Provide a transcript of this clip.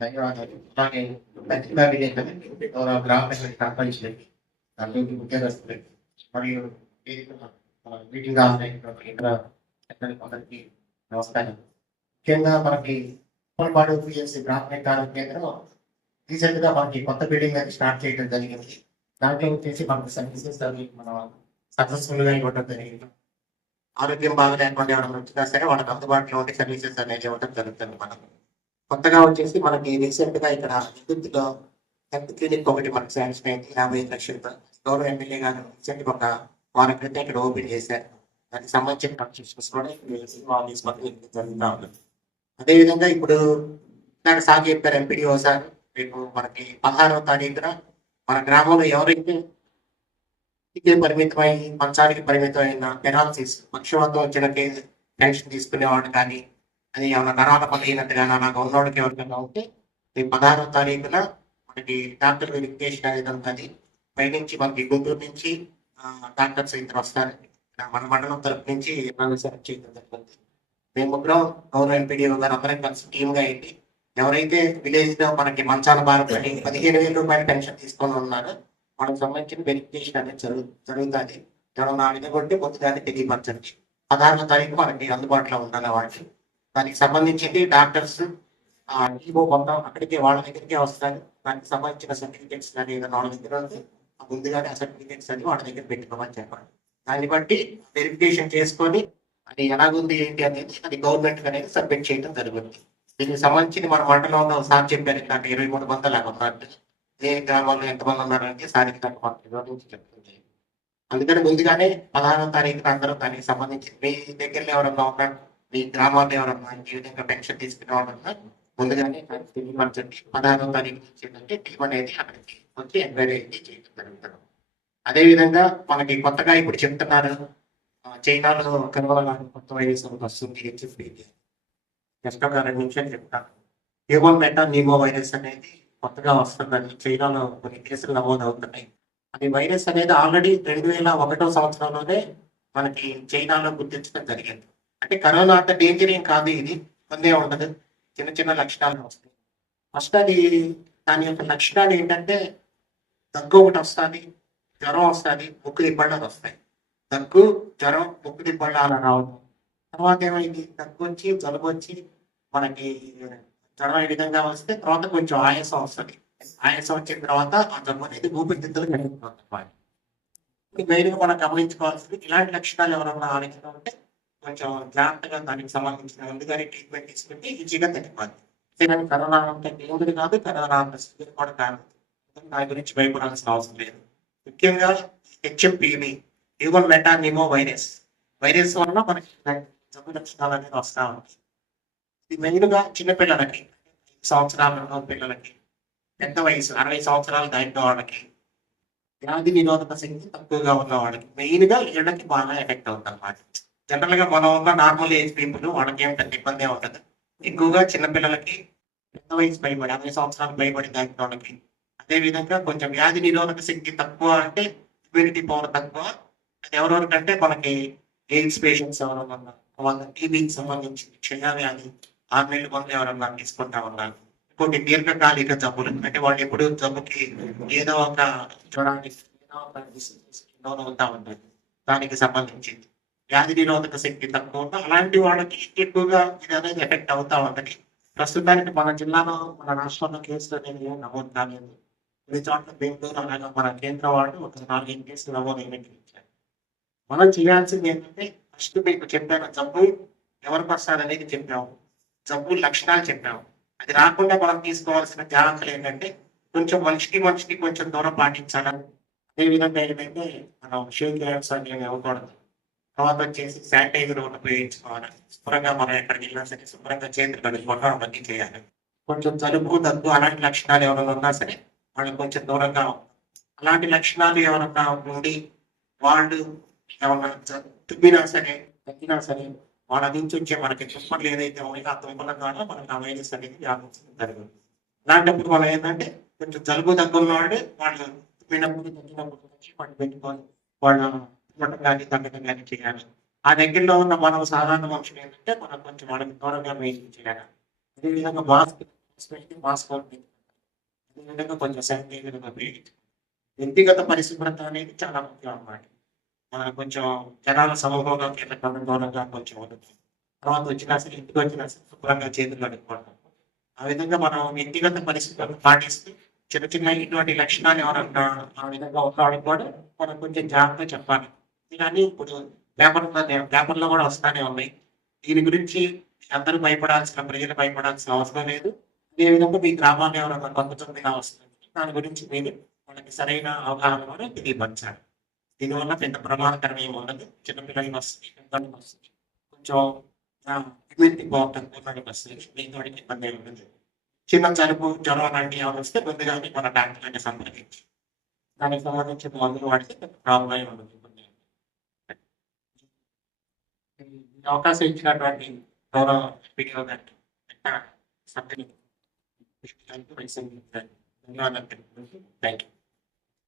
ధన్యవాదాలు. అలాగే పత్రికా విలేకరులకి, గ్రామ పంచాయతీ సర్పంచ్‌లకి, వీటి ఉద్యోగస్తులకి మరియు వేదిక మీటింగ్ హాజరైనటువంటి ఇతర పెద్దలకి అందరికీ నమస్కారం. ముఖ్యంగా మనకి ఉప్పలపాడు పిఎస్‌సి ప్రాథమిక ఆరోగ్య కేంద్రం రీసెంట్‌గా మనకి కొత్త బిల్డింగ్ అది స్టార్ట్ చేయడం జరిగింది. దాంట్లో వచ్చేసి మనకు సర్వీసెస్ అవి మనం సక్సెస్‌ఫుల్‌గా ఇవ్వడం జరిగింది. ఆరోగ్యం బాగాలేకుండా ఎవరైనా వచ్చినా సరే వాళ్ళకి అందుబాటులో ఉండే సర్వీసెస్ అనేది ఇవ్వడం జరుగుతుంది మనకు. కొత్తగా వచ్చేసి మనకి రీసెంట్ గా ఇక్కడ విద్యుత్తులో హెల్త్ క్లినిక్ ఒకటి మనకు శాంక్షన్ అయింది 55 లక్షలతో. గౌరవ ఎమ్మెల్యే గారు రీసెంట్ ఒక వారం క్రితం ఇక్కడ ఓపెన్ చేశారు. దానికి సంబంధించిన కన్స్ట్రక్షన్స్ కూడా తీసుకొని జరుగుతూ ఉంటుంది. అదేవిధంగా ఇప్పుడు ఇందాక సార్ చెప్పారు ఎంపీడీఓ సార్, రేపు మనకి 16వ తారీఖున మన గ్రామంలో ఎవరైతే ఇంటికే పరిమితమై మంచానికి పరిమితమైన పెరాలసిస్ పక్షవాతం వచ్చిన పెన్షన్ తీసుకునేవాడు కానీ అది ఏమైనా నరాల పలిగినట్టుగా అలాగా ఉన్నోడికి ఎవరికైనా ఉంటే ఈ 16వ తారీఖున మనకి డాక్టర్ వెరిఫికేషన్ అనేది ఉంటుంది. పైనుంచి మనకి గుంటూరు నుంచి డాక్టర్స్ ఇద్దరు వస్తారు. మన మండలం తరపు నుంచి సెలెక్ట్ చేయడం జరుగుతుంది. మేము ముగ్గురం గౌరవ ఎంపీడీఓ గారు అందరం కలిసి టీమ్గా అయింది. ఎవరైతే విలేజ్ లో మనకి మంచాల బారపడి 15,000 రూపాయల పెన్షన్ తీసుకొని ఉన్నారో వాళ్ళకి సంబంధించిన వెరిఫికేషన్ అనేది జరుగుతుంది. ఎవరన్నా అడగొట్టి ముందుగానే తెలియపరచండి. 16వ తారీఖు మనకి అందుబాటులో ఉండాలి వాటికి. దానికి సంబంధించింది డాక్టర్స్ ఈవో మొత్తం అక్కడికి వాళ్ళ దగ్గరికే వస్తారు. దానికి సంబంధించిన సర్టిఫికేట్స్ కానీ ఏదైనా వాళ్ళ దగ్గర ఉంది ముందుగానే ఆ సర్టిఫికేట్స్ అని వాళ్ళ దగ్గర పెట్టుకోమని చెప్పండి. దాన్ని బట్టి వెరిఫికేషన్ చేసుకొని అది ఎలాగుంది ఏంటి అనేది అది గవర్నమెంట్ అనేది సబ్మిట్ చేయడం జరుగుతుంది. దీనికి సంబంధించి మన మండలంలో సార్ చెప్పారు ఇట్లాంటి 23 మంది అలాగ ఉన్నట్టు. ఏ గ్రామాల్లో ఎంతమంది ఉన్నారంటే సారికి వివరించి చెప్తుంది. అందుకని ముందుగానే 16వ తారీఖున అందరూ దానికి సంబంధించి మీ దగ్గరలో ఎవరన్నా ఉన్నారు, మీ గ్రామాల్లో ఎవరన్నా ఈ విధంగా పెన్షన్ తీసుకునే వాళ్ళన్నా ముందుగానే తెలియపరచండి. 16వ తారీఖు నుంచి ఏంటంటే టీం అనేది అక్కడికి వచ్చి ఎంక్వైరీ చేయడం జరుగుతుంది. అదేవిధంగా మనకి కొత్తగా ఇప్పుడు చెప్తున్నారు చైనాలో కరోనా కొత్త వైరస్ వస్తుంది అని చెప్పి జస్ట్ ఒక 2 నిమిషాలు చెప్తాను. హ్యూమన్ మెటా నీమో వైరస్ అనేది కొత్తగా వస్తుందని చైనాలో కొన్ని కేసులు నమోదు అవుతున్నాయి. అది వైరస్ అనేది ఆల్రెడీ 2001వ సంవత్సరంలోనే మనకి చైనాలో గుర్తించడం జరిగింది. అంటే కరోనా అంత డేంజర్ ఏం కాదు, ఇది పొందే ఉండదు, చిన్న చిన్న లక్షణాలు వస్తాయి. ఫస్ట్ అది దాని యొక్క లక్షణాలు ఏంటంటే దగ్గు ఒకటి వస్తుంది, జ్వరం వస్తుంది, ముక్కు దిబ్బళ్ళు వస్తాయి. దగ్గు, జ్వరం, ముక్కు దిబ్బళ్ళు అలా రావడం. తర్వాత ఏమైంది, దగ్గు వచ్చి జలుబు వచ్చి మనకి జ్వరం ఈ విధంగా వస్తే తర్వాత కొంచెం ఆయాసం వస్తుంది. ఆయాసం వచ్చిన తర్వాత ఆ జబ్బు అనేది ఊపిరితిత్తులు కలిగిపోతుంది. మెయిన్గా మనం గమనించుకోవాల్సింది ఇలాంటి లక్షణాలు ఎవరన్నా ఆలోచన ఉంటే కొంచెం జాగ్రత్తగా దానికి సంబంధించిన ముందుగానే ట్రీట్మెంట్ తీసుకుంటే ఈజీగా తగ్గిపోతుంది. కరోనా అంటే దేవుడి కాదు, కరోనా అంత స్థితి కూడా కాదు. దాని గురించి భయపడాల్సిన అవసరం లేదు. ముఖ్యంగా హెచ్ఎంపివి హ్యూమన్ మెటానిమో వైరస్ వల్ల మనకి జబ్బు లక్షణాలు అనేది వస్తూ ఉంటాయి. ఇది మెయిన్గా చిన్నపిల్లలకి, 5 సంవత్సరాల పిల్లలకి, పెద్ద వయసు 60 సంవత్సరాలు దాటిన వాళ్ళకి, వ్యాధి నిరోధక శక్తి తక్కువగా ఉన్న వాళ్ళకి, మెయిన్గా వీళ్ళకి బాగా ఎఫెక్ట్ అవుతుంది అన్నమాట. జనరల్ గా మనం ఉన్న నార్మల్ ఏజ్ పీపుల్ వాళ్ళకి ఏమిటంటే ఇబ్బంది ఉంటుంది. ఎక్కువగా చిన్నపిల్లలకి, పెద్ద వయసు భయపడి 60 సంవత్సరాలు భయపడి దాటిన వాళ్ళకి, అదేవిధంగా కొంచెం వ్యాధి నిరోధక శక్తి తక్కువ అంటే ఇమ్యూనిటీ పవర్ తక్కువ. అది ఎవరెవరికంటే మనకి ఎయిడ్స్ పేషెంట్స్ ఎవరన్నా ఉన్నారు, వాళ్ళ టీబీకి సంబంధించి క్షయవ్యాధి 6 నెలల ముందు ఎవరన్నా తీసుకుంటా ఉన్నారు. ఇంకోటి దీర్ఘకాలిక జబ్బులు, అంటే వాళ్ళు ఎప్పుడు జబ్బుకి ఏదో ఒక జ్వరానికి ఏదో ఒక అవుతా ఉంటారు. దానికి సంబంధించింది వ్యాధి నిరోధక శక్తి తక్కువ ఉన్న అలాంటి వాళ్ళకి ఎక్కువగా ఇది అనేది ఎఫెక్ట్ అవుతా ఉంటది. ప్రస్తుతానికి మన జిల్లాలో, మన రాష్ట్రంలో కేసులు అనేది నమోదు కాలేదు. కొన్ని చోట్ల బెంగళూరు అలాగా మన కేంద్ర వాళ్ళు ఒక 4 కేసులు నమోదు అయినట్టు. మనం చేయాల్సింది ఏంటంటే ఫస్ట్ మీకు చెప్పాను జబ్బు ఎవరికి వస్తుంది అనేది చెప్పాము, జబ్బు లక్షణాలు చెప్పాము. అది రాకుండా మనం తీసుకోవాల్సిన జాగ్రత్తలు ఏంటంటే కొంచెం మనిషికి కొంచెం దూరం పాటించాలని. అదేవిధంగా ఏంటంటే మనం షేక్ హ్యాండ్స్ అనేవి ఇవ్వకూడదు. తర్వాత వచ్చేసి శానిటైజర్ ఒకటి ఉపయోగించుకోవాలి. శుభ్రంగా మనం ఎక్కడికి వెళ్ళినా సరే శుభ్రంగా చేతులు కడుక్కోవడం అవన్నీ చేయాలి. కొంచెం జలుబు, దగ్గు అలాంటి లక్షణాలు ఎవరైనా ఉన్నా సరే వాళ్ళకి కొంచెం దూరంగా అలాంటి లక్షణాలు ఎవరన్నా ఉండి వాళ్ళు ఏమన్నా తుమ్మినా సరే తగ్గినా సరే వాళ్ళ నుంచి వచ్చే మనకి తుమ్మలు ఏదైతే ఉన్నాయో ఆ తుమ్మల ద్వారా మనకి ఆ వైరస్ అనేది వ్యాపించడం జరుగుతుంది. అలాంటప్పుడు మనం ఏంటంటే కొంచెం జలుబు దగ్గున్న వాళ్ళు తుమ్మినప్పుడు తగ్గినప్పుడు పట్టు పెట్టుకొని వాళ్ళ తుమ్మటం కానీ తగ్గడం కానీ చేయాలి. ఆ దగ్గరలో ఉన్న మనం సాధారణ మనుషులు ఏంటంటే మనం కొంచెం వాళ్ళకి దూరంగా మెయింటైన్ చేయాలి. అదేవిధంగా మాస్క్ మాస్క్ అదేవిధంగా కొంచెం శానిటైజర్ వ్యక్తిగత పరిశుభ్రత అనేది చాలా ముఖ్యం అన్నమాట. కొంచెం జనాల సమూహంలోకి వెళ్ళకుండా దూరంగా కొంచెం ఉండదు. తర్వాత వచ్చినా సరే ఇంటికి వచ్చినా సరే శుభ్రంగా చేతులు కడుక్కోవడం. ఆ విధంగా మనం వ్యక్తిగత పరిస్థితులను పాటిస్తూ చిన్న చిన్న ఇటువంటి లక్షణాలు ఎవరన్నా ఆ విధంగా ఉన్నవాడికి కూడా మనం కొంచెం జాగ్రత్తగా చెప్పాలి. ఇలానే ఇప్పుడు పేపర్‌లో కూడా వస్తానే ఉన్నాయి. దీని గురించి అందరూ భయపడాల్సిన ప్రజలు భయపడాల్సిన అవసరం లేదు. అదేవిధంగా మీ గ్రామాల్లో ఎవరైనా కొత్త ఇలా వస్తుంది. దాని గురించి మీరు వాళ్ళకి సరైన అవగాహన కూడా తెలియపరచాలి. దీనివల్ల పెద్ద ప్రమాదకరం ఏమి ఉండదు. చిన్న పిల్లలకి వస్తుంది, పెద్దవాళ్ళకి వస్తుంది. కొంచెం ఇమ్యూనిటీ బాగుంటుంది పిల్లలకి వస్తుంది. దీంతో ఇబ్బంది ఏమి ఉండదు. చిన్న జలుబు, జ్వరం లాంటివి ఏమైనా వస్తే ముందుగానే మన డాక్టర్‌ని సంప్రదించి దానికి సంబంధించిన మందులు వాడితే పెద్ద ప్రాబ్లమ్ ఏమి ఉండదు. ఇబ్బంది ఏమి ఉండదు. ఈ అవకాశం ఇచ్చినటువంటి గౌరవ ఎంపీడీఓ గారికి సభ్యులకు ధన్యవాదాలు తెలుపుకుంటూ థాంక్ యూ.